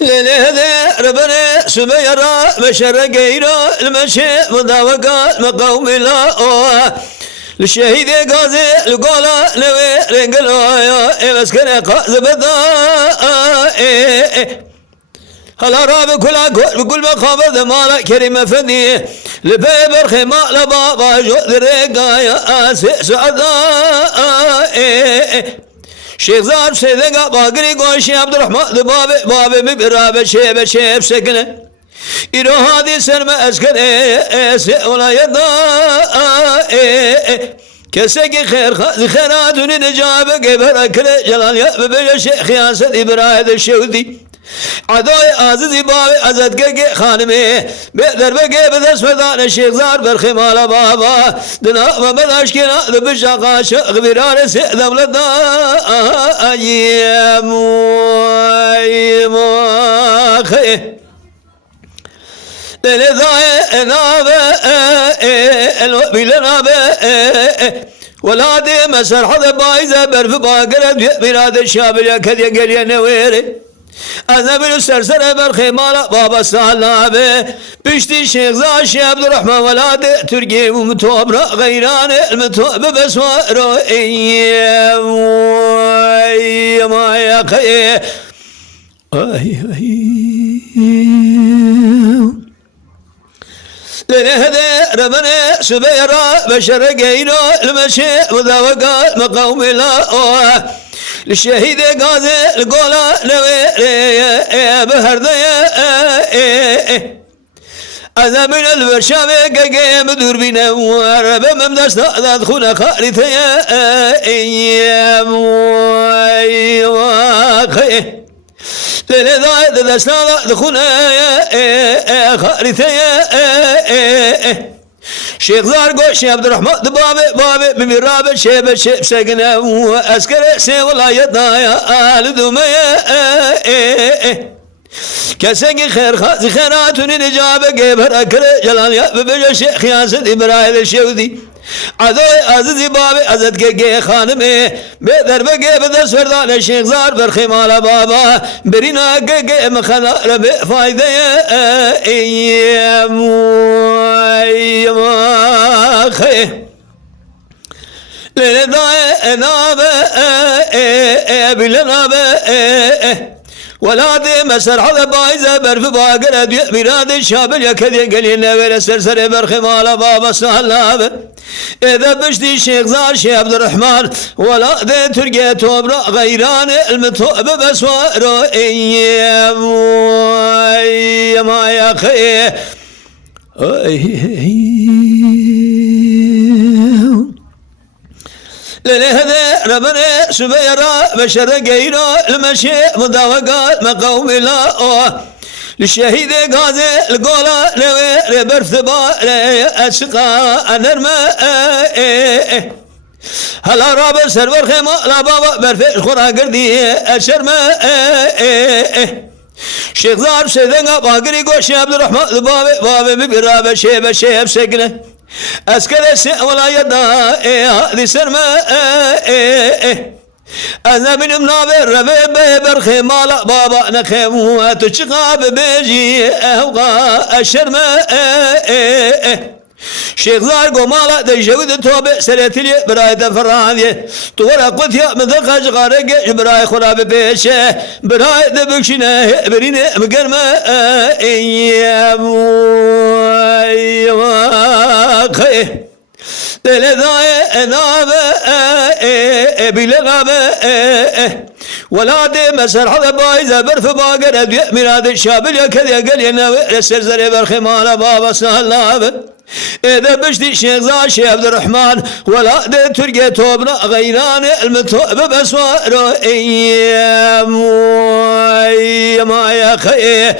للهذا ربنا سبيرا بشر غيره المشي مداوقات مقوم الله للشهيد غازي لقولا نوي رنقلو يا مسكن قازبدا هلا راب كل ما خابر مالا كريم فني لبيبر خيما لبابا جو دريقا يا سعدا شيخ زار سيدنا باقري قوشي عبد الرحمن بابي مبرابة شيب سكنه إلو هذه سلمى أسكن ولا يدا كسك خيرات نجابة قبرك جلال يا ببي شيخ يا سيدي برايد الشودي عدوي عزيزي بابي عزتك خانمي بقدر بقى بدس فدان الشيخ زار برخمال بابا دنا وبداش كنا دبشاقا شق بران سيدم لدا أيام خي لذا نابه بلنابه ولادي مسر حدا بايزة برف باقرد بلاد الشاب يكد يقل ينويري أنا بلو سرسر برخي مالا بابا سالابي بشتي شيخ زاشي عبد الرحمن ولادي ترقي ومتوبرا غيران المتوب بسوارو ما يا خي لنهدي ربنا سبيرا بشر غيرو المشي مداوقات مقوم الله للشهيد غازي القولا نوي بهردية أذا من البرشامي قاقي مدور بنا ورب ممدس نأذى دخونا خارثية لذا دسنا دخونا خارثية شيخ زار قوشي عبد الرحمن بابي بمرابة شيب ساقنا وأسكر سي ولا يضايا آل دمية كسنجي خير خازي خيراتوني نجابة قبر أكل جلال يا ببجو شيخ يا سيدي برايد الشودي عدوي عزيزي بابي عزتك خانمي بيدر بقى بدس فردان الشيخ زار برخمال بابا برينا قا مخنا ربي فايدة ما خي للداء نابه بلنابه ولادي مسر حدا بايزة برف باقرد بلاد الشاب يكد يقلينا وير سرسر برخمال بابا سهلابه إذا بشتي شيخ زار شي عبد الرحمن ولادي ترقي توبرا غيران المتوب بسوارو ما يا خي للهذا ربنا سبيرا بشر غيره المشي مداوقات مقوم الله للشهيد غازي القولا نوي برثبا أسقا أنرما هلا راب سرور خيمة لا بابا برفش خورا قردي أشرما شيخ زار سيدنا باقري قوشي عبد الرحمن بابي ببرابة شيب سكنه أسكر السئ ولا يدا هذه سرما أنا من منابر ربي برخي مالا بابا نخيم تشقى بيجي أهوغا الشرما شيخ زار قمالا دجود توبة سريتلي براي دفرانية تورا قلت يا مذقج غارق براي خراب بيشه براي دبكشنا بريني مقرمة خي لذا نابه بلغابه ولادي مسر حدا بايزة برف باقر مراد الشاب يكد يقل ينوي السرزري برخمال بابا سهلابه إذا بشتي شيخ زار شي عبد الرحمن ولادي ترقي توبنا غيران المتوب بسوارو ما يا خي